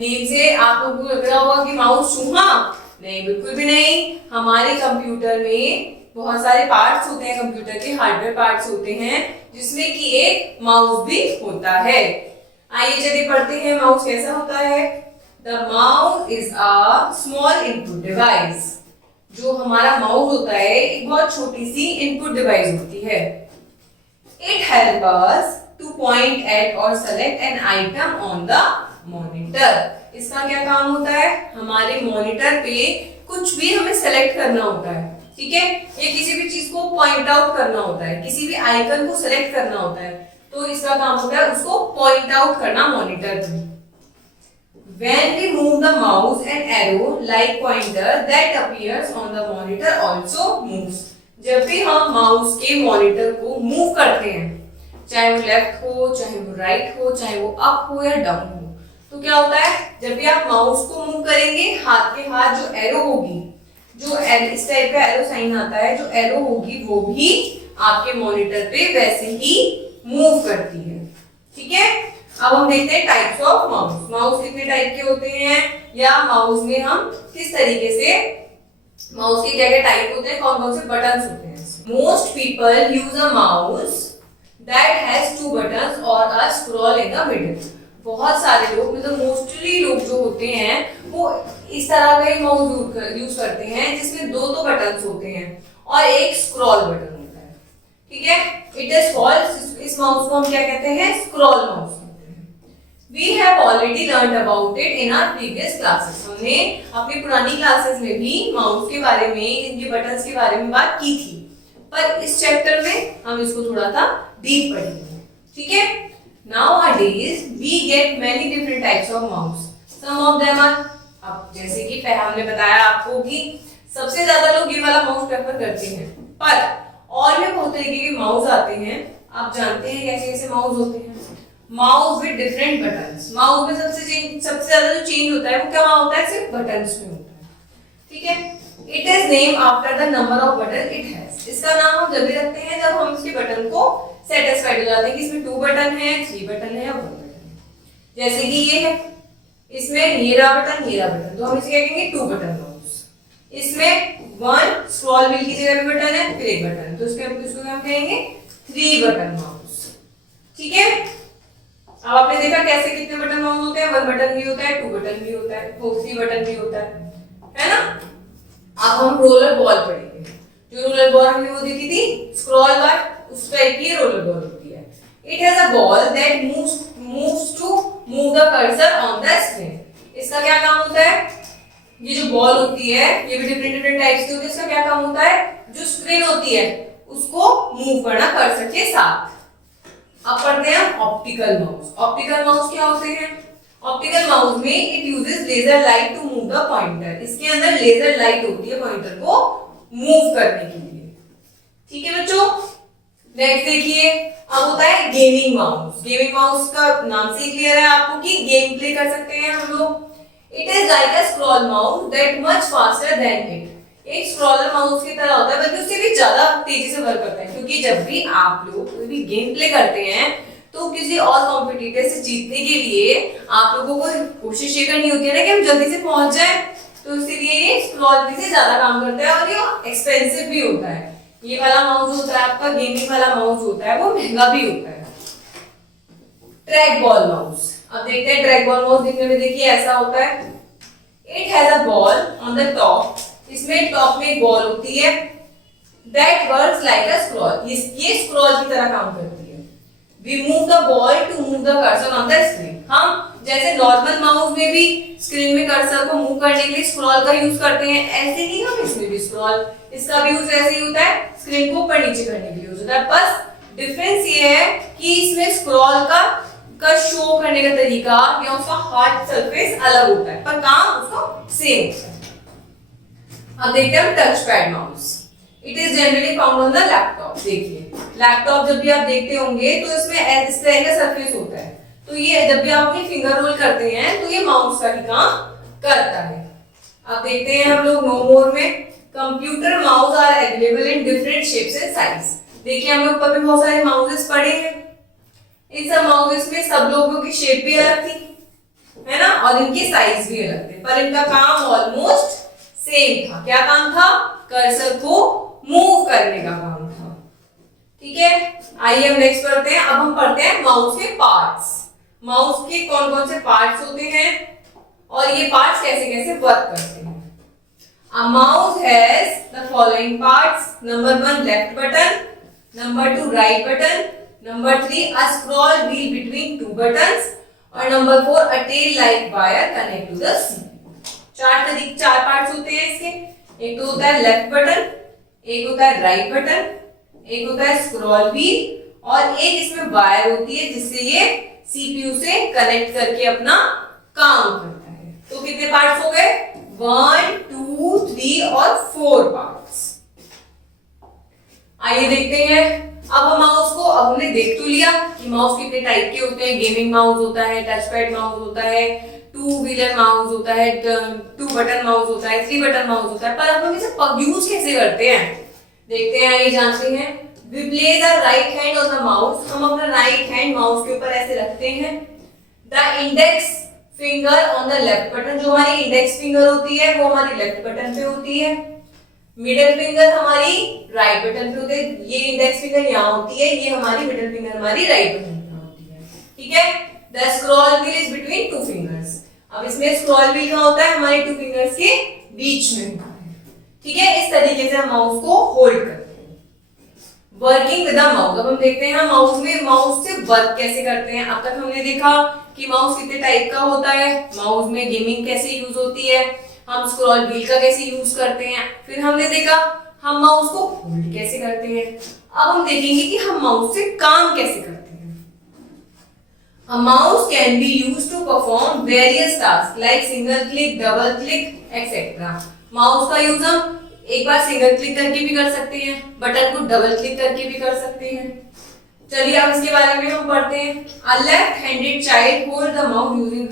Name से आप लोगों को लग रहा होगा कि माउस चूहा, नहीं, बिल्कुल भी नहीं। हमारे कंप्यूटर में बहुत सारे पार्ट्स होते हैं, कंप्यूटर के हार्डवेयर पार्ट्स होते हैं, जिसमें कि एक माउस भी होता है। आइए चलिए पढ़ते हैं माउस कैसा होता है। The mouse is a small input device. जो हमारा माउस होता है एक बहुत छोटी सी इनपुट डिवाइस होती है। It help us to point at or select an item on the monitor. इसका क्या काम होता है, हमारे मॉनिटर पे कुछ भी हमें सेलेक्ट करना होता है, ठीक है, या किसी भी चीज को पॉइंट आउट करना होता है, किसी भी आइकन को सेलेक्ट करना होता है, तो इसका काम होता है उसको पॉइंट आउट करना मॉनिटर पे। When we move the mouse, an arrow like pointer that appears on the monitor also moves. जब भी हम माउस के मॉनिटर को मूव करते हैं, चाहे वो लेफ्ट हो, चाहे वो राइट हो, चाहे वो अप हो या डाउन हो, तो क्या होता है, जब भी आप माउस को मूव करेंगे, हाथ के हाथ जो एरो होगी, जो इस टाइप का एरो साइन आता है, जो एरो होगी वो भी आपके मॉनिटर पे वैसे ही मूव करती है, ठीक है। अब हम देखते हैं टाइप्स ऑफ माउस। माउस कितने टाइप के होते हैं, या माउस में हम किस तरीके से, माउस के क्या क्या टाइप होते हैं, कौन कौन से बटन्स होते हैं। Most people use a mouse that has 2 buttons और अ स्क्रॉल इन द मिडिल। बहुत सारे लोग, मतलब मोस्टली लोग जो होते हैं वो इस तरह का ही माउस यूज करते हैं जिसमें 2 बटन्स होते हैं और एक स्क्रॉल बटन होता है, ठीक है। इट इज कॉल्ड, इस माउस को हम क्या कहते हैं, scroll mouse. We have already learned about it in our previous classes. हमने अपनी पुरानी क्लासेस में भी माउस के बारे में, इनके बटन्स के बारे में बात की थी, पर इस चैप्टर में हम इसको थोड़ा सा डीप पढ़ेंगे, ठीक है। Nowadays we get many different types of mouse. Some of them are, अब जैसे कि हमने बताया आपको कि सबसे ज्यादा लोग ये वाला माउस प्रेफर करते हैं, पर और भी बहुत तरीके के माउस आते हैं। आप जानते हैं कैसे कैसे माउस होते हैं। Mouse with different buttons. Mouse में सबसे ज्यादा जो चेंज होता है वो क्या होता है, सिर्फ बटन्स में होता है, ठीक है। It is name after the number off button it has. इसका नाम हम जब भी रखते हैं जब हम इसके बटन को सेटिस्फाइड हो जाते हैं कि इसमें 2 बटन है, 3 बटन है और 1 बटन है। जैसे कि ये है, इसमें ये रहा बटन, तो हम इसे क्या कहेंगे, 2 बटन माउस। इसमें 1 स्क्रॉल व्हील की जगह भी बटन है, फिर एक बटन, तो इसको हम कहेंगे 3 बटन माउस, ठीक है। अब आपने देखा कैसे कितने बटन माउस होते हैं, 1 बटन भी होता है, 2 बटन भी होता है, 3 बटन भी होता है ना। अब हम रोलर बॉल पढ़ेंगे। जो रोलर बॉल हमने वो देखी थी, स्क्रॉल बार, उस टाइप की रोलर बॉल होती है। It has a ball that moves to move the cursor on the screen. इसका क्या काम होता है, ये जो बॉल होती है ये भी डिफरेंट टाइप्स की होती है। इसका क्या काम होता है, जो स्क्रीन होती है उसको मूव करना कर्सर के साथ। अब पढ़ते हैं ऑप्टिकल माउस। ऑप्टिकल माउस क्या होते हैं, ऑप्टिकल माउस में it uses laser light to move the pointer. इसके अंदर लेजर लाइट होती है पॉइंटर को मूव करने के लिए, ठीक है बच्चों। नेक्स्ट देखिए, अब होता है गेमिंग माउस। गेमिंग माउस का नाम से क्लियर है आपको कि गेम प्ले कर सकते हैं हम लोग। It is like a scroll mouse that much faster than it. एक स्क्रॉलर माउस की तरह होता है, बल्कि उससे भी ज्यादा तेजी से वर्क करता है, क्योंकि जब भी आप लोग कोई भी गेम प्ले करते हैं तो किसी और कॉम्पिटिटर से जीतने के लिए आप लोगों को कोशिश ये करनी होती है ना कि हम जल्दी से पहुंच जाए, तो इसीलिए ये स्क्रॉल से ज्यादा काम करता है और ये एक्सपेंसिव भी होता है। ये वाला माउस होता है आपका, गेमिंग वाला माउस होता है, वो महंगा भी होता है। Track ball mouse. अब देखते हैं ट्रैक बॉल माउस दिखने में, देखिए ऐसा होता है। It has a ball on the top. इसमें टॉप में एक बॉल होती है that works like a scroll. ये स्क्रॉल की तरह काम करती है। We move the ball to move the cursor on the screen. हम जैसे नॉर्मल माउस में भी स्क्रीन में कर्सर को मूव करने के लिए स्क्रॉल का यूज करते हैं, ऐसे ही हम इसमें भी स्क्रॉल, इसका भी यूज ऐसे ही होता है, स्क्रीन को ऊपर नीचे करने के लिए यूज होता है। बस डिफरेंस ये है कि इसमें स्क्रॉल का शो करने का तरीका या उसका हार्ड सरफेस अलग होता है, पर काम उसका सेम होता है। अब देखते हैं touch pad mouse. It is generally found on the laptop. देखिए लैपटॉप जब भी आप देखते होंगे तो इसमें इस तरह का सरफेस होता है, तो ये जब भी आप अपनी फिंगर रोल करते हैं तो ये माउस का ही काम करता है। अब देखते हैं हम लोग नो मोर में, computer mouse are available in different shapes and size. देखिए हम लोग पर भी बहुत सारे माउसेस पड़े हैं। इन सब माउसेस में सब लोगों की शेप भी अलग थी, है ना, और इनके साइज भी अलग थे, पर इनका काम ऑलमोस्ट सेम था। क्या काम था? कर्सर को मूव करने का काम था। ठीक है, आइए हम नेक्स्ट पढ़ते हैं। अब हम पढ़ते हैं माउस के पार्ट्स। माउस के कौन कौन से पार्ट्स होते हैं और ये पार्ट्स कैसे कैसे वर्क करते हैं। A mouse has the following parts. Number 1 left button, number 2 right button, number 3 a scroll wheel between two buttons और number 4 a tail like wire connect to the CPU। चार पार्ट्स होते हैं इसके। एक तो होता है लेफ्ट बटन, एक होता है राइट बटन, एक होता है स्क्रॉल व्हील और एक इसमें वायर होती है जिससे ये सीपीयू से कनेक्ट करके अपना काम करता है। तो कितने पार्ट्स हो गए? 1 2 3 और 4 पार्ट्स। आइए देखते हैं। अब हम माउस को अब हमने देख तो लिया कि माउस कितने टाइप के होते हैं। गेमिंग माउस होता है, टच पैड माउस होता है, 2 व्हीलर माउस होता है, 2 बटन माउस होता है, 3 बटन माउस होता है। पर अब हम इसे यूज कैसे करते हैं देखते हैं, आइए जानते हैं। We place our right hand on the mouse। हम अपना राइट हैंड माउस के ऊपर ऐसे रखते हैं। The index finger on the left button, जो हमारी इंडेक्स फिंगर होती है वो हमारी लेफ्ट बटन पे होती है। मिडिल फिंगर हमारी राइट बटन पे होती है। ये इंडेक्स फिंगर यहाँ होती है, ये हमारी मिडिल फिंगर हमारी राइट बटन पे होती है। ठीक है, the scroll wheel is between two fingers. अब इसमें स्क्रॉल व्हील कहाँ होता है? हमारे टू फिंगर्स के बीच में होता है। ठीक है, इस तरीके से हम माउस को होल्ड करते हैं। Working with the mouse. अब हम देखते हैं माउस से वर्क कैसे करते हैं। अब तक हमने देखा कि माउस कितने टाइप का होता है, माउस में गेमिंग कैसे यूज होती है, हम स्क्रॉल व्हील का कैसे यूज करते हैं, फिर हमने देखा हम माउस को होल्ड कैसे करते हैं। अब हम देखेंगे कि हम माउस से काम कैसे करते हैं। A mouse can be used to perform various tasks like single click, double click, etc. Mouse का यूज हम एक बार सिंगल क्लिक करके भी कर सकते हैं, बटन को डबल क्लिक करके भी कर सकते हैं। चलिए अब इसके बारे में हम पढ़ते हैं। A left-handed child holds the mouse using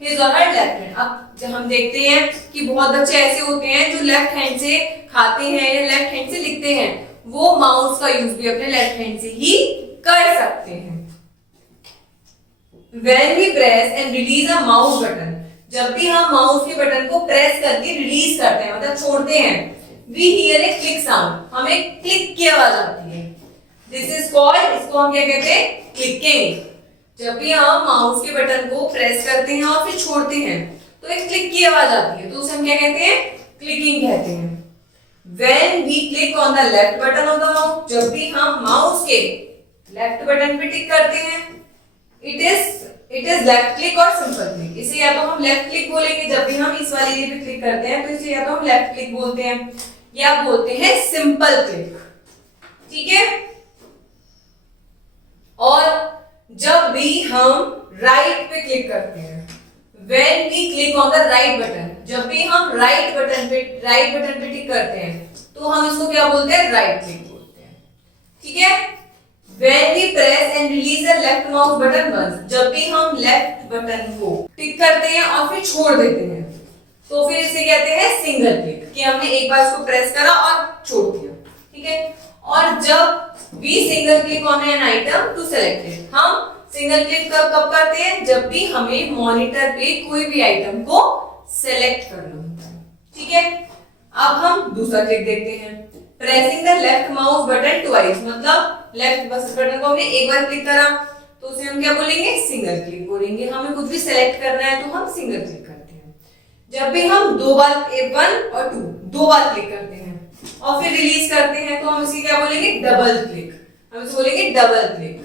his or her left hand। अब जब हम देखते हैं कि बहुत बच्चे ऐसे होते हैं जो लेफ्ट हैंड से खाते हैं या लेफ्ट हैंड से लिखते हैं, वो माउस का यूज भी अपने लेफ्ट हैंड से ही कर सकते हैं। When we press and release a mouse button, जब भी हम माउस के बटन को प्रेस करके रिलीज करते हैं मतलब छोड़ते हैं, we hear a click sound, हमें क्लिक की आवाज आती है। This is called, इसको हम क्या कहते हैं? क्लिकिंग। जब भी हम माउस के बटन को प्रेस करते हैं और फिर छोड़ते हैं तो एक क्लिक की आवाज आती है, तो उसे हम क्या कहते हैं? क्लिकिंग कहते हैं। When we click on the left button of the mouse, जब भी हम माउस के लेफ्ट बटन पे टिक करते हैं, it is left click और सिंपल क्लिक। इसे या तो हम लेफ्ट क्लिक बोलेंगे, जब भी हम इस वाली एरिया पे क्लिक करते हैं तो इसे या तो हम लेफ्ट क्लिक बोलते हैं या बोलते हैं सिंपल क्लिक। ठीक है, और जब भी हम राइट पे क्लिक करते हैं, when we click on the right button, जब भी हम राइट बटन पे टिक करते हैं तो हम इसको क्या बोलते हैं? राइट क्लिक बोलते हैं। ठीक है, when we press and release the left mouse button once, जब भी हम लेफ्ट बटन को टिक करते हैं और फिर छोड़ देते हैं तो फिर इसे कहते हैं सिंगल क्लिक, कि हमने एक बार इसको प्रेस करा और छोड़ दिया। ठीक है, और जब we single click on an item to select it, हम सिंगल क्लिक कब करते हैं? जब भी हमें मॉनिटर पे कोई भी आइटम को सेलेक्ट करना होता है। ठीक है, अब हम दूसरा क्लिक देखते हैं। Pressing the left mouse button twice, मतलब लेफ्ट बटन को हमने एक बार क्लिक करा तो उसे हम क्या बोलेंगे? सिंगल क्लिक बोलेंगे। हमें कुछ भी सेलेक्ट करना है तो हम सिंगल क्लिक करते हैं। जब भी हम 2 बार 1 और 2 बार क्लिक करते हैं और फिर रिलीज करते हैं तो हम इसे क्या बोलेंगे? Double click. हम इसे बोलेंगे double click.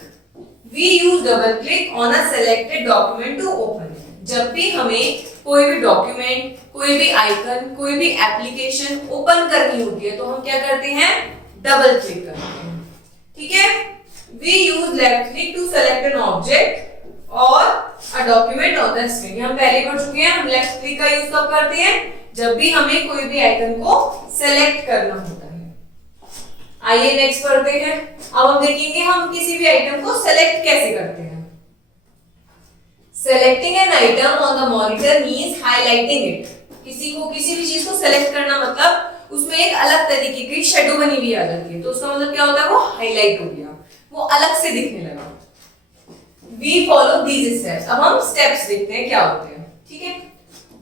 We use double click on a selected document to open it। जब भी हमें कोई भी डॉक्यूमेंट, कोई भी आइकन, कोई भी एप्लीकेशन ओपन करनी होती है तो हम क्या करते हैं? डबल क्लिक करते हैं। ठीक है, we use left click to select an object or a document on the screen। हम पहले पढ़ चुके हैं, हम लेफ्ट क्लिक का यूज कब करते हैं? जब भी हमें कोई भी आइकन को सेलेक्ट करना होता है। आइए नेक्स्ट पढ़ते हैं। अब हम देखेंगे हम किसी भी आइटम को सेलेक्ट कैसे करते हैं। Selecting an item on the monitor means highlighting it। किसी भी चीज को सेलेक्ट करना मतलब उसमें एक अलग तरीके की शेडो बनी हुई आ जाती है, तो उसका मतलब क्या होता है? वो हाईलाइट हो गया, वो अलग से दिखने लगा। We follow these steps। अब हम स्टेप्स देखते हैं क्या होते हैं। ठीक है,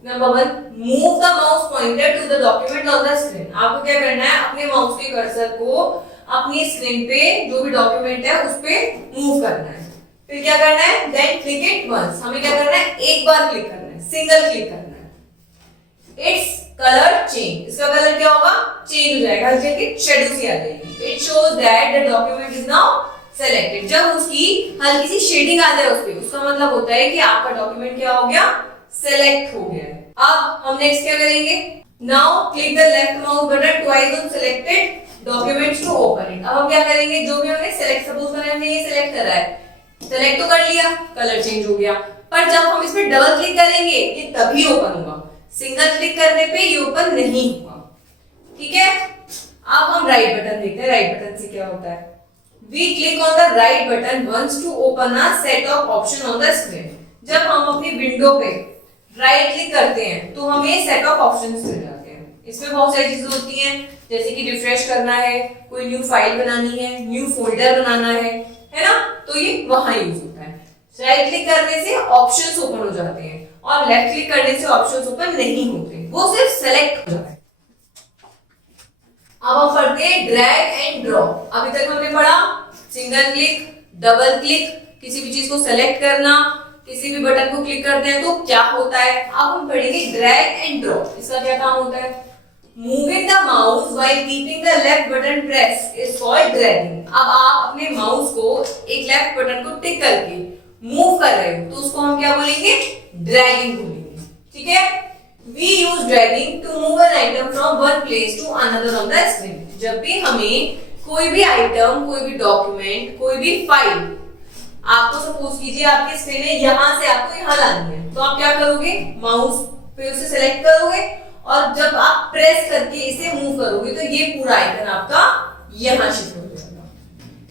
number 1, move the mouse pointer to the document on the screen. आपको क्या करना है, अपने माउस के कर्सर को अपनी स्क्रीन पे जो भी डॉक्यूमेंट है उस पे मूव करना है। फिर क्या करना है, देन क्लिक इट वंस, हमें क्या करना है, एक बार क्लिक करना है, सिंगल क्लिक करना है। इट्स कलर चेंज, इसका कलर क्या होगा, चेंज हो जाएगा, हल्की शेडो सी आ जाएगी। It shows that the document is now selected. जब उसकी हल्की सी शेडिंग आ जाए उस पे, उसका मतलब होता है कि आपका डॉक्यूमेंट क्या हो गया, सेलेक्ट हो गया है। अब हम नेक्स्ट क्या करेंगे, now click the left mouse button twice on selected documents to open it. अब हम क्या करेंगे, जो भी हमने सेलेक्ट, सपोज करें हमने ये सेलेक्ट करा है, सेलेक्ट तो कर लिया, कलर चेंज हो गया, पर जब हम इस पे डबल क्लिक करेंगे ये तभी ओपन होगा, सिंगल क्लिक करने पे ये ओपन नहीं होगा। ठीक है, अब हम राइट बटन देखते हैं, राइट बटन से क्या होता है। We click on the right button once to open a set of option on the screen। जब हम अपनी विंडो पे राइट क्लिक करते हैं तो हमें सेट ऑफ ऑप्शंस मिल जाते हैं। इसमें बहुत सारी चीजें होती हैं, जैसे कि रिफ्रेश करना है, कोई न्यू फाइल बनानी है, न्यू फोल्डर बनाना है ना, तो ये वहां यूज होता है। राइट क्लिक करने से ऑप्शंस ओपन हो जाते हैं और लेफ्ट क्लिक करने से ऑप्शंस ओपन नहीं होते, वो सिर्फ सेलेक्ट हो जाता है। अब हम पढ़ते हैं ड्रैग एंड ड्रॉप। अभी तक हमने पढ़ा सिंगल क्लिक, डबल क्लिक, किसी भी चीज को सेलेक्ट करना, किसी भी बटन को क्लिक करते हैं तो क्या होता है। अब हम पढ़ेंगे ड्रैग एंड ड्रॉप। इसका क्या काम होता है, moving the mouse while keeping the left button press is called dragging. अब आप अपने माउस को एक लेफ्ट बटन को टिक करके मूव कर रहे हो तो उसको हम क्या बोलेंगे, ड्रैगिंग बोलेंगे। ठीक है, We use dragging to move an item from one place to another on the screen। जब भी हमें कोई भी आइटम, कोई भी डॉक्यूमेंट, कोई भी फाइल, आपको सपोज कीजिए आपकी स्क्रीन है, यहाँ से आपको यहाँ लानी है, तो आप क्या करोगे, माउस पे उसे सेलेक्ट करोगे और जब आप प्रेस करके इसे मूव करोगे तो ये पूरा आइकन आपका यहाँ शिफ्ट हो जाएगा।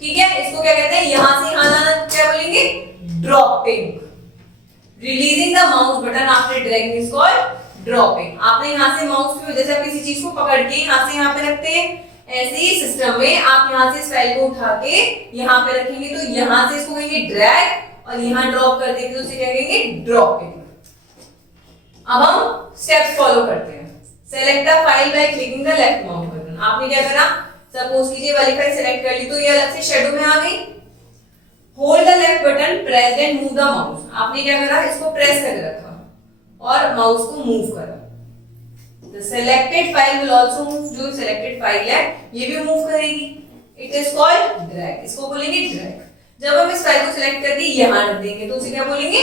ठीक है, इसको क्या कहते हैं, यहाँ से यहाँ लाना क्या बोलेंगे, dropping. Releasing the mouse button after dragging is called dropping. आपने यहाँ से माउस की वजह से आप किसी चीज को पकड़ के यहाँ से यहाँ पे रखते हैं, ऐसे ही सिस्टम में आप यहाँ से इस फाइल को उठा के यहाँ पे रखेंगे तो यहाँ से इसको कहेंगे ड्रैग और यहाँ ड्रॉप कर देंगे तो उसे क्या कहेंगे, ड्रॉपिंग। अब हम स्टेप्स फॉलो करते हैं। Select the file by clicking the left mouse button. आपने क्या करा, सपोज कीजिए वाली फाइल सेलेक्ट कर ली तो ये अलग से शेडो में आ गई। Hold the left button press and move the mouse. आपने क्या करा, इसको प्रेस करके रखा और माउस को मूव करा। The selected file will also move। जो selected फाइल है ये भी मूव करेगी। It is called drag। इसको बोलेंगे drag। जब हम इस फाइल को सिलेक्ट करके यहाँ रख देंगे तो उसे क्या बोलेंगे,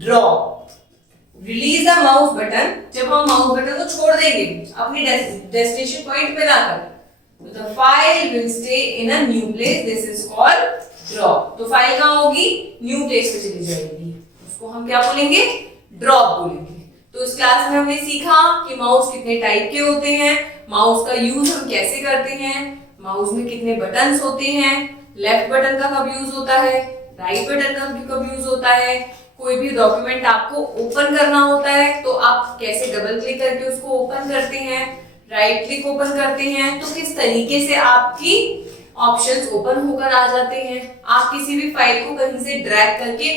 drop। Release the mouse button। जब हम माउस बटन को छोड़ देंगे अपनी डेस्टिनेशन पॉइंट पे लाकर तो the file will stay in a new place। This is called drop। तो फाइल कहाँ होगी, न्यू प्लेस पे चली जाएगी, उसको हम क्या बोलेंगे, ड्रॉप बोलेंगे। तो इस क्लास में हमने सीखा कि माउस कितने टाइप के होते हैं, माउस का यूज हम कैसे करते हैं, माउस में कितने बटन्स होते हैं, लेफ्ट बटन का कब यूज होता है, राइट बटन का कब यूज होता है, कोई भी डॉक्यूमेंट आपको ओपन करना होता है तो आप कैसे डबल क्लिक करके उसको ओपन करते हैं, राइट क्लिक ओपन करते हैं तो किस तरीके से आपकी ऑप्शंस ओपन होकर आ जाते हैं, आप किसी भी फाइल को कहीं से ड्रैग करके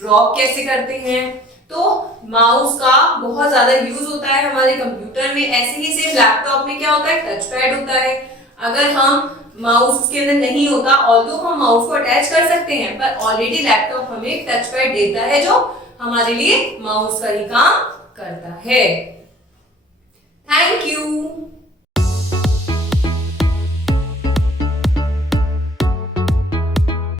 ड्रॉप कैसे करते हैं। तो माउस का बहुत ज्यादा यूज होता है हमारे कंप्यूटर में। ऐसे ही सेम लैपटॉप में क्या होता है, टच पैड होता है। अगर हम माउस उसके अंदर नहीं होता, ऑल्दो हम माउस को अटैच कर सकते हैं, पर ऑलरेडी लैपटॉप हमें एक टच पैड देता है जो हमारे लिए माउस का ही काम करता है। Thank you.